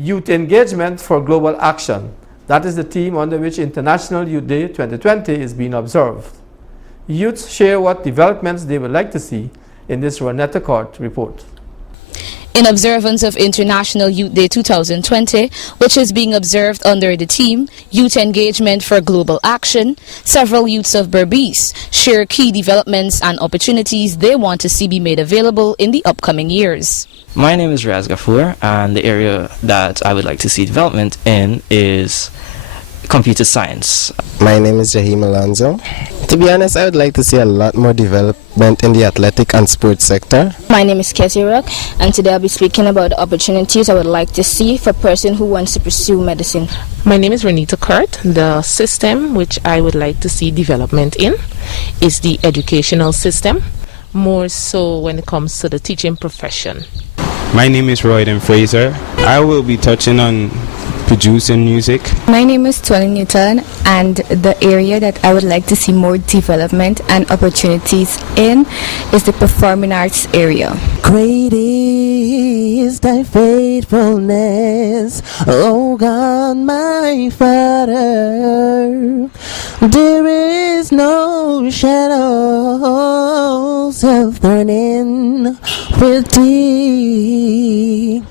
Youth Engagement for Global Action. That is the theme under which International Youth Day 2020 is being observed. Youths share what developments they would like to see in this Ronetta Court report. In observance of International Youth Day 2020, which is being observed under the theme Youth Engagement for Global Action, several youths of Berbice share key developments and opportunities they want to see be made available in the upcoming years. My name is Raz Ghafoor, and the area that I would like to see development in is computer science. My name is Jaheem Alonzo. To be honest, I would like to see a lot more development in the athletic and sports sector. My name is Cassie Rock, and today I'll be speaking about the opportunities I would like to see for a person who wants to pursue medicine. My name is Renita Kurt. The system which I would like to see development in is the educational system, more so when it comes to the teaching profession. My name is Royden Fraser. I will be touching on producing music. My name is Tony Newton, and the area that I would like to see more development and opportunities in is the performing arts area. Great is thy faithfulness, O God my Father. There is no shadows of turning with thee.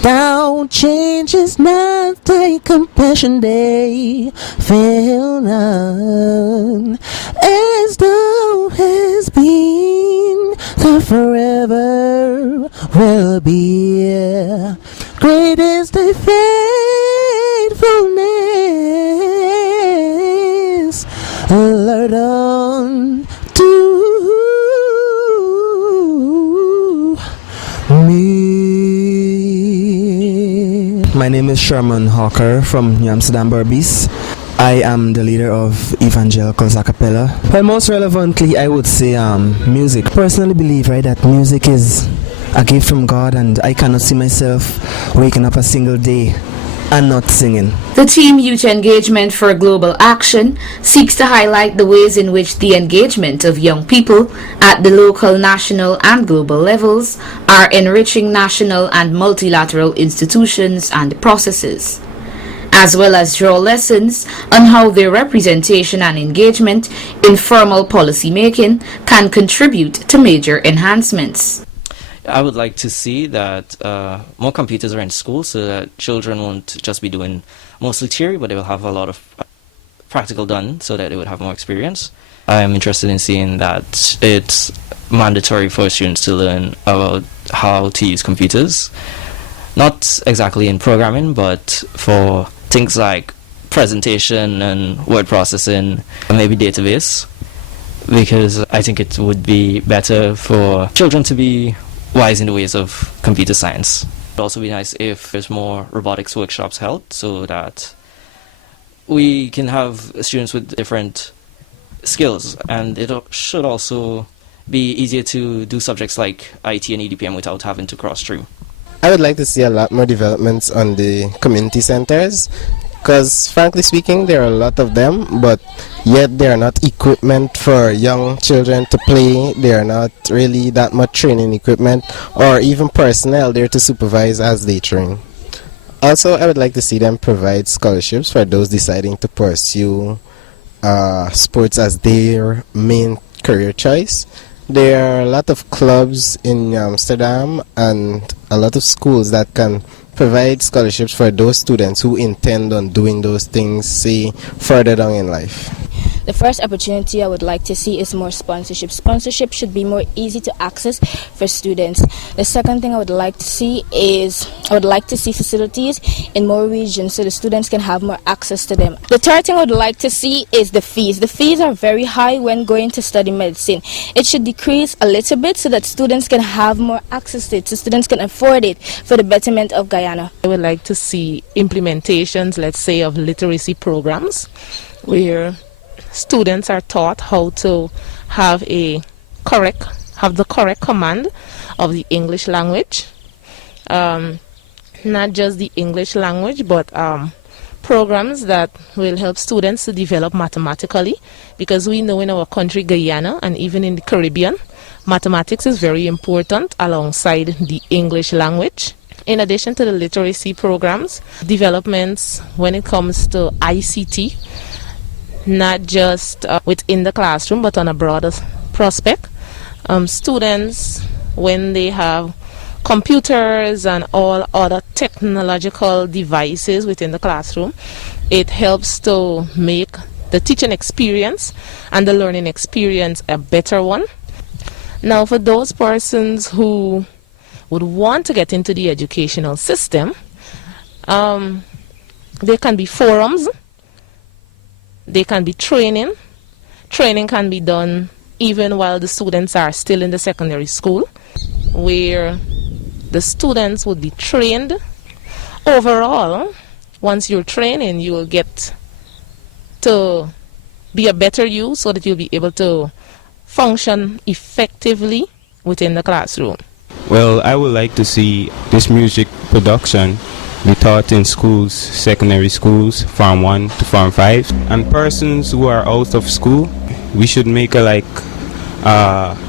Thou changest not, thy compassion they fail none. As thou hast been, thou forever will be. Great is thy faithfulness, Lord, unto me. My name is Sherman Hawker from New Amsterdam, Berbice. I am the leader of Evangelicals a cappella. Well, most relevantly, I would say music. I personally believe, right, that music is a gift from God, and I cannot see myself waking up a single day and not singing. The team Youth Engagement for Global Action seeks to highlight the ways in which the engagement of young people at the local, national and global levels are enriching national and multilateral institutions and processes, as well as draw lessons on how their representation and engagement in formal policy making can contribute to major enhancements. I would like to see that more computers are in school so that children won't just be doing mostly theory, but they will have a lot of practical done so that they would have more experience. I'm interested in seeing that it's mandatory for students to learn about how to use computers, not exactly in programming, but for things like presentation and word processing and maybe database, because I think it would be better for children to be wise in the ways of computer science. It would also be nice if there's more robotics workshops held so that we can have students with different skills, and it should also be easier to do subjects like IT and EDPM without having to cross-stream. I would like to see a lot more developments on the community centers, because frankly speaking, there are a lot of them, but yet they are not equipment for young children to play. They are not really that much training equipment or even personnel there to supervise as they train. Also, I would like to see them provide scholarships for those deciding to pursue sports as their main career choice. There are a lot of clubs in Amsterdam and a lot of schools that can provide scholarships for those students who intend on doing those things, say, further down in life. The first opportunity I would like to see is more sponsorship. Sponsorship should be more easy to access for students. The second thing I would like to see is facilities in more regions so the students can have more access to them. The third thing I would like to see is the fees. The fees are very high when going to study medicine. It should decrease a little bit so that students can have more access to it, so students can afford it for the betterment of Guyana. I would like to see implementations, let's say, of literacy programs where students are taught how to have the correct command of the English language. Not just the English language, but programs that will help students to develop mathematically, because we know in our country, Guyana, and even in the Caribbean, mathematics is very important alongside the English language. In addition to the literacy programs, developments when it comes to ICT, not just within the classroom but on a broader prospect. Students, when they have computers and all other technological devices within the classroom, it helps to make the teaching experience and the learning experience a better one. Now, for those persons who would want to get into the educational system, there can be forums, there can be training. Training can be done even while the students are still in the secondary school, where the students would be trained. Overall, once you're training, you will get to be a better you so that you'll be able to function effectively within the classroom. Well, I would like to see this music production be taught in schools, secondary schools, Form 1 to Form 5. And persons who are out of school, we should make a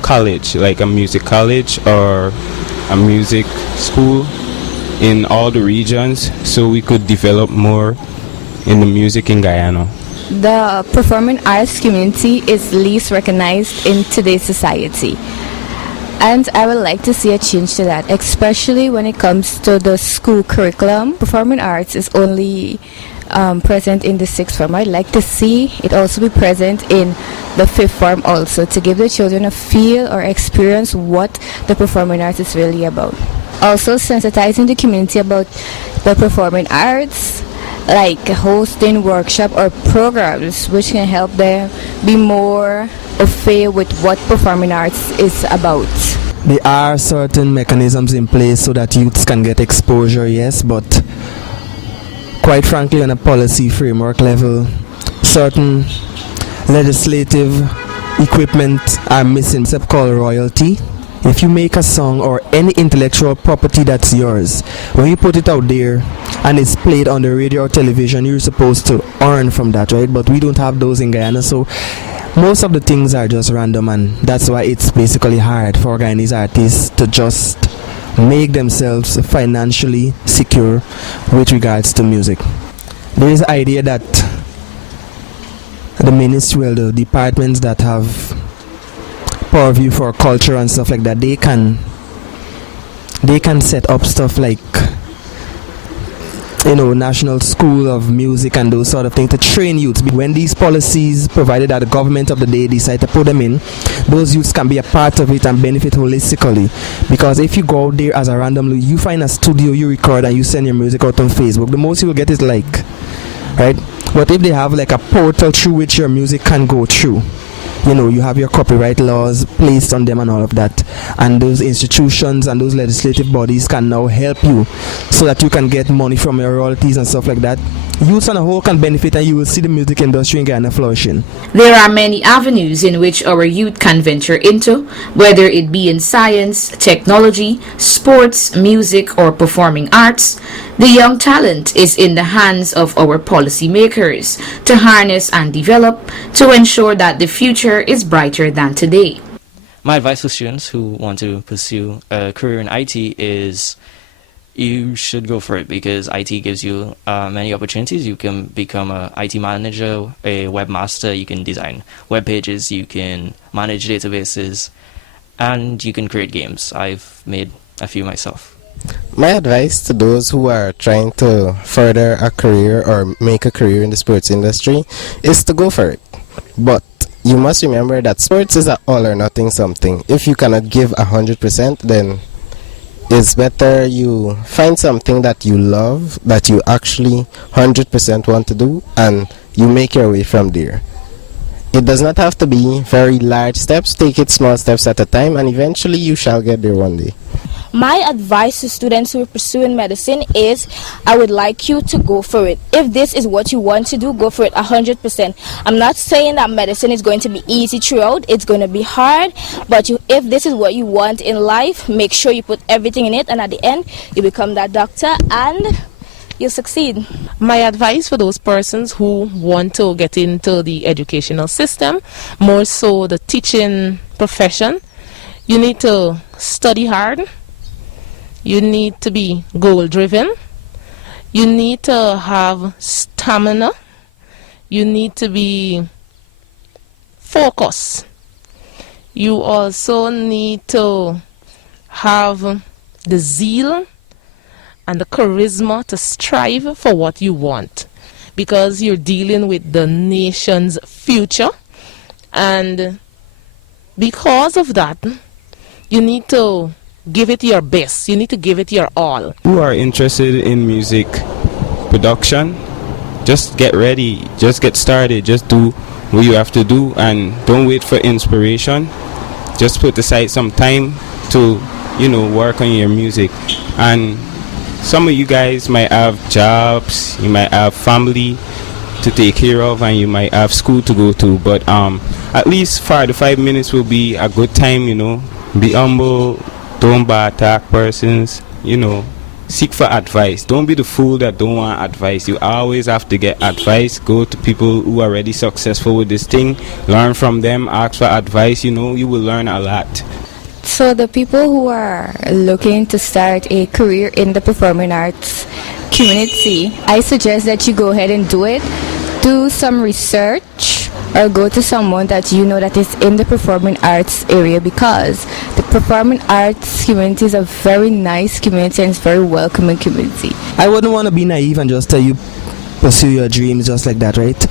college, like a music college or a music school in all the regions, so we could develop more in the music in Guyana. The performing arts community is least recognized in today's society. And I would like to see a change to that, especially when it comes to the school curriculum. Performing arts is only present in the 6th form. I'd like to see it also be present in the 5th form also, to give the children a feel or experience what the performing arts is really about. Also sensitizing the community about the performing arts, like hosting workshop or programs which can help them be more au fait with what performing arts is about. There are certain mechanisms in place so that youths can get exposure, yes, but quite frankly on a policy framework level, certain legislative equipment are missing, except called royalty. If you make a song or any intellectual property that's yours, when you put it out there and it's played on the radio or television, you're supposed to earn from that, right? But we don't have those in Guyana, so most of the things are just random, and that's why it's basically hard for Guyanese artists to just make themselves financially secure with regards to music. There is the idea that the ministry, well, the departments that have purview for culture and stuff like that, they can set up stuff like, National School of Music and those sort of things to train youths. When these policies provided at the government of the day decide to put them in, those youths can be a part of it and benefit holistically. Because if you go out there as a random, you find a studio, you record and you send your music out on Facebook, the most you will get is like, right? But if they have like a portal through which your music can go through, you have your copyright laws placed on them and all of that, and those institutions and those legislative bodies can now help you so that you can get money from your royalties and stuff like that. Youth on a whole can benefit, and you will see the music industry in Guyana flourishing. There are many avenues in which our youth can venture into, whether it be in science, technology, sports, music, or performing arts. The young talent is in the hands of our policymakers to harness and develop to ensure that the future is brighter than today. My advice for students who want to pursue a career in IT is you should go for it, because IT gives you many opportunities. You can become a IT manager, a webmaster, you can design web pages, you can manage databases, and you can create games. I've made a few myself. My advice to those who are trying to further a career or make a career in the sports industry is to go for it. But you must remember that sports is an all or nothing something. If you cannot give 100%, then it's better you find something that you love, that you actually 100% want to do, and you make your way from there. It does not have to be very large steps. Take it small steps at a time, and eventually you shall get there one day. My advice to students who are pursuing medicine is I would like you to go for it. If this is what you want to do, go for it 100%. I'm not saying that medicine is going to be easy throughout. It's going to be hard. But if this is what you want in life, make sure you put everything in it. And at the end, you become that doctor and you'll succeed. My advice for those persons who want to get into the educational system, more so the teaching profession, you need to study hard. You need to be goal driven. You need to have stamina. You need to be focused. You also need to have the zeal and the charisma to strive for what you want, because you're dealing with the nation's future. And because of that, you need to give it your best. You need to give it your all. Who are interested in music production, just get ready, just get started, just do what you have to do, and don't wait for inspiration. Just put aside some time to, work on your music. And some of you guys might have jobs, you might have family to take care of, and you might have school to go to, but at least 4 to 5 minutes will be a good time. Be humble, don't attack persons, seek for advice. Don't be the fool that don't want advice. You always have to get advice. Go to people who are already successful with this thing, learn from them, ask for advice. You will learn a lot. So the people who are looking to start a career in the performing arts community, I suggest that you go ahead and do it. Do some research or go to someone that you know that is in the performing arts area, because the performing arts community is a very nice community and it's very welcoming community. I wouldn't want to be naive and just tell you pursue your dreams just like that, right?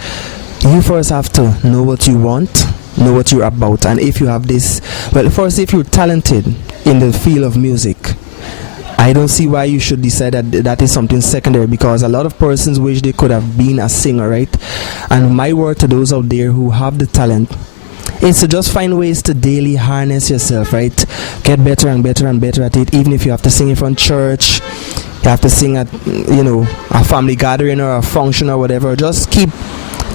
You first have to know what you want, know what you're about, and if you have this, well, first, if you're talented in the field of music, I don't see why you should decide that is something secondary, because a lot of persons wish they could have been a singer, right? And my word to those out there who have the talent is to just find ways to daily harness yourself, right? Get better and better and better at it. Even if you have to sing in front of church, you have to sing at a family gathering or a function or whatever, just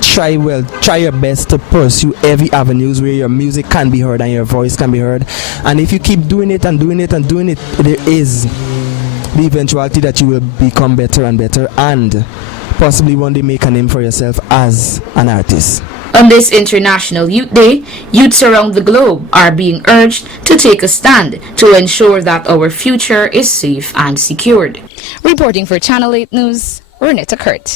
try your best to pursue every avenues where your music can be heard and your voice can be heard. And if you keep doing it and doing it and doing it, there is the eventuality that you will become better and better, and possibly one day make a name for yourself as an artist. On this International Youth Day, youths around the globe are being urged to take a stand to ensure that our future is safe and secured. Reporting for Channel 8 News, Renetta Kurt.